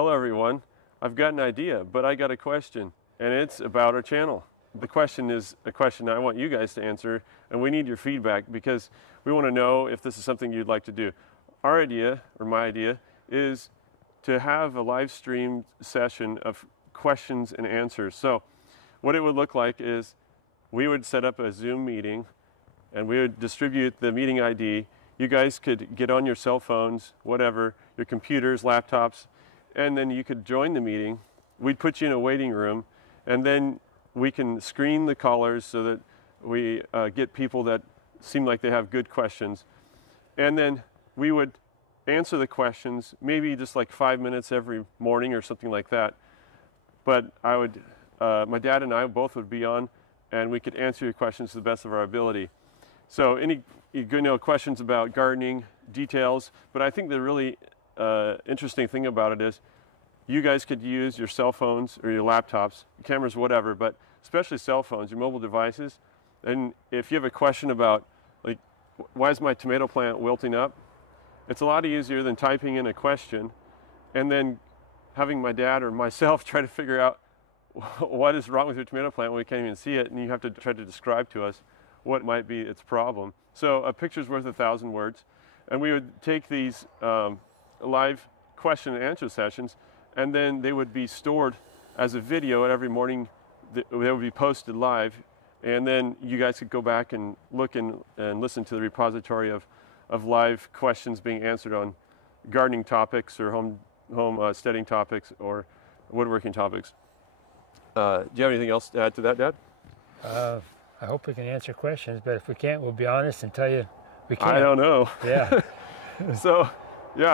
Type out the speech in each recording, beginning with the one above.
Hello everyone, I've got an idea, but I got a question, and it's about our channel. The question is a question I want you guys to answer, and we need your feedback because we want to know if this is something you'd like to do. Our idea, or my idea, is to have a live stream session of questions and answers. So what it would look like is we would set up a Zoom meeting and we would distribute the meeting ID. You guys could get on your cell phones, whatever, your computers, laptops, and then you could join the meeting. We'd put you in a waiting room, and then we can screen the callers so that we get people that seem like they have good questions. And then we would answer the questions, maybe just like 5 minutes every morning or something like that. But I would, my dad and I both would be on, and we could answer your questions to the best of our ability. So any questions about gardening, details, but I think the really interesting thing about it is you guys could use your cell phones or your laptops, cameras, whatever, but especially cell phones, your mobile devices. And if you have a question about, like, why is my tomato plant wilting up? It's a lot easier than typing in a question and then having my dad or myself try to figure out what is wrong with your tomato plant when we can't even see it, and you have to try to describe to us what might be its problem. So a picture's worth 1,000 words, and we would take these live question and answer sessions, and then they would be stored as a video every morning. They would be posted live, and then you guys could go back and look and listen to the repository of live questions being answered on gardening topics or home steading topics or woodworking topics. Do you have anything else to add to that, Dad? I hope we can answer questions, but if we can't, we'll be honest and tell you we can't. I don't know. Yeah.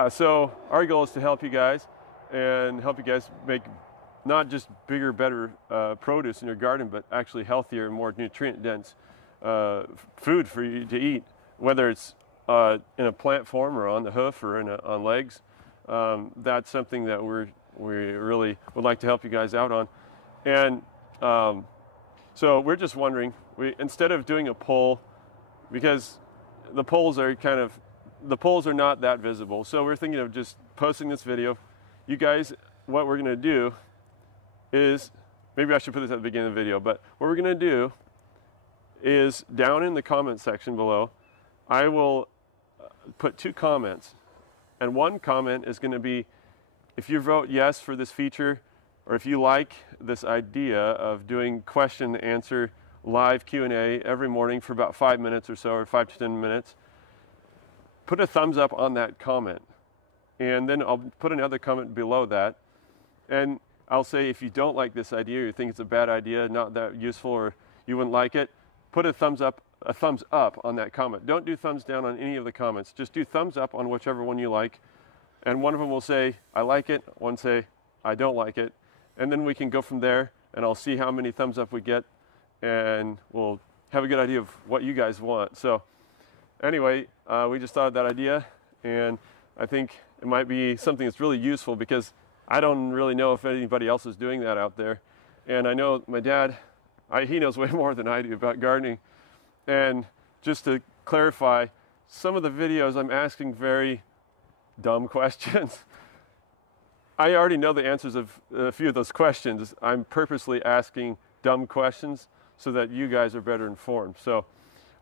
So our goal is to help you guys and help you guys make not just bigger, better produce in your garden, but actually healthier and more nutrient-dense food for you to eat, whether it's in a plant form or on the hoof or on legs. That's something that we really would like to help you guys out on. And so we're just wondering, instead of doing a poll, because the polls are not that visible, so we're thinking of just posting this video. You guys, what we're going to do is, maybe I should put this at the beginning of the video, but what we're going to do is down in the comment section below, I will put 2 comments, and one comment is going to be if you vote yes for this feature, or if you like this idea of doing question and answer live Q&A every morning for about 5 minutes or so, or 5 to 10 minutes, put a thumbs up on that comment. And then I'll put another comment below that. And I'll say if you don't like this idea, or you think it's a bad idea, not that useful, or you wouldn't like it, put a thumbs up on that comment. Don't do thumbs down on any of the comments. Just do thumbs up on whichever one you like. And one of them will say, I like it. One say, I don't like it. And then we can go from there, and I'll see how many thumbs up we get, and we'll have a good idea of what you guys want. So anyway, we just thought of that idea, and I think it might be something that's really useful because I don't really know if anybody else is doing that out there. And I know my dad, he knows way more than I do about gardening. And just to clarify, some of the videos I'm asking very dumb questions. I already know the answers of a few of those questions. I'm purposely asking dumb questions so that you guys are better informed. So,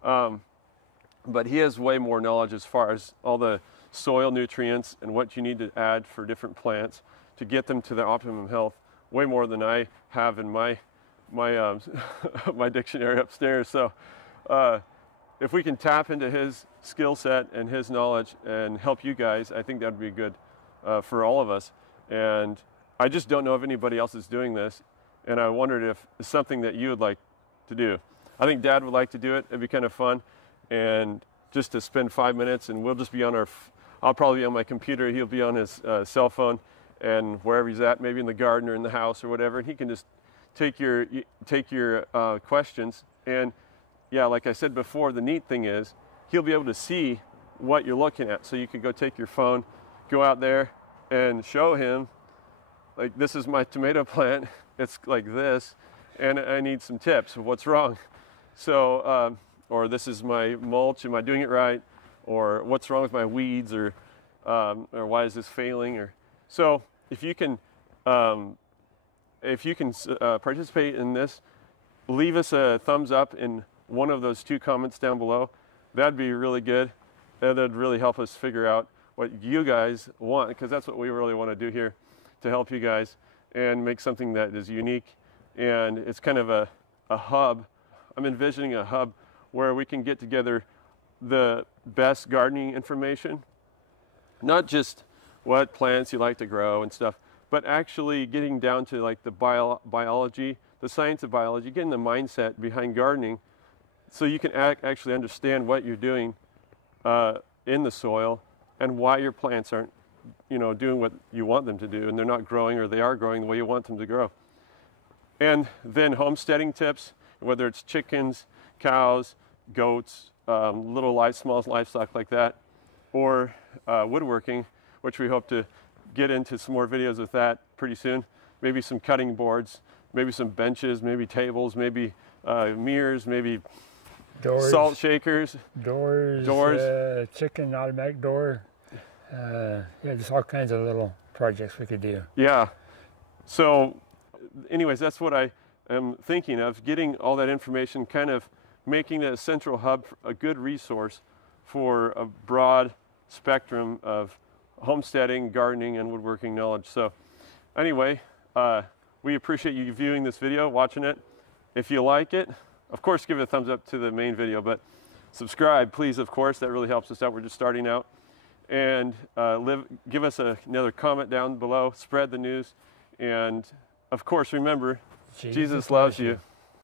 but he has way more knowledge as far as all the soil nutrients and what you need to add for different plants to get them to the optimum health, way more than I have in my my dictionary upstairs. So if we can tap into his skill set and his knowledge and help you guys, I think that would be good for all of us. And I just don't know if anybody else is doing this, and I wondered if it's something that you would like to do. I think Dad would like to do it. It'd be kind of fun, and just to spend 5 minutes, and we'll just be on I'll probably be on my computer, he'll be on his cell phone, and wherever he's at, maybe in the garden or in the house or whatever, and he can just take your questions. And yeah, like I said before, the neat thing is he'll be able to see what you're looking at. So you could go take your phone, go out there and show him, like, this is my tomato plant, it's like this, and I need some tips of what's wrong. So, or this is my mulch, am I doing it right? Or what's wrong with my weeds, or why is this failing? Or so if you can participate in this, leave us a thumbs up in one of those 2 comments down below. That'd be really good. That'd really help us figure out what you guys want, because that's what we really want to do here, to help you guys and make something that is unique. And it's kind of a hub. I'm envisioning a hub where we can get together the best gardening information, not just what plants you like to grow and stuff, but actually getting down to like the biology, the science of biology, getting the mindset behind gardening, so you can actually understand what you're doing in the soil and why your plants aren't, doing what you want them to do, and they're not growing, or they are growing the way you want them to grow. And then homesteading tips, whether it's chickens, cows, goats, small livestock like that, or woodworking, which we hope to get into some more videos with that pretty soon. Maybe some cutting boards, maybe some benches, maybe tables, maybe mirrors, maybe doors, salt shakers. Doors. Chicken automatic door. Yeah, just all kinds of little projects we could do. Yeah. So anyways, that's what I am thinking of, getting all that information, kind of making it a central hub, a good resource for a broad spectrum of homesteading, gardening, and woodworking knowledge. So anyway, we appreciate you viewing this video, watching it. If you like it, of course, give it a thumbs up to the main video, but subscribe, please, of course. That really helps us out. We're just starting out. And give us another comment down below, spread the news, and of course, remember, Jesus loves you.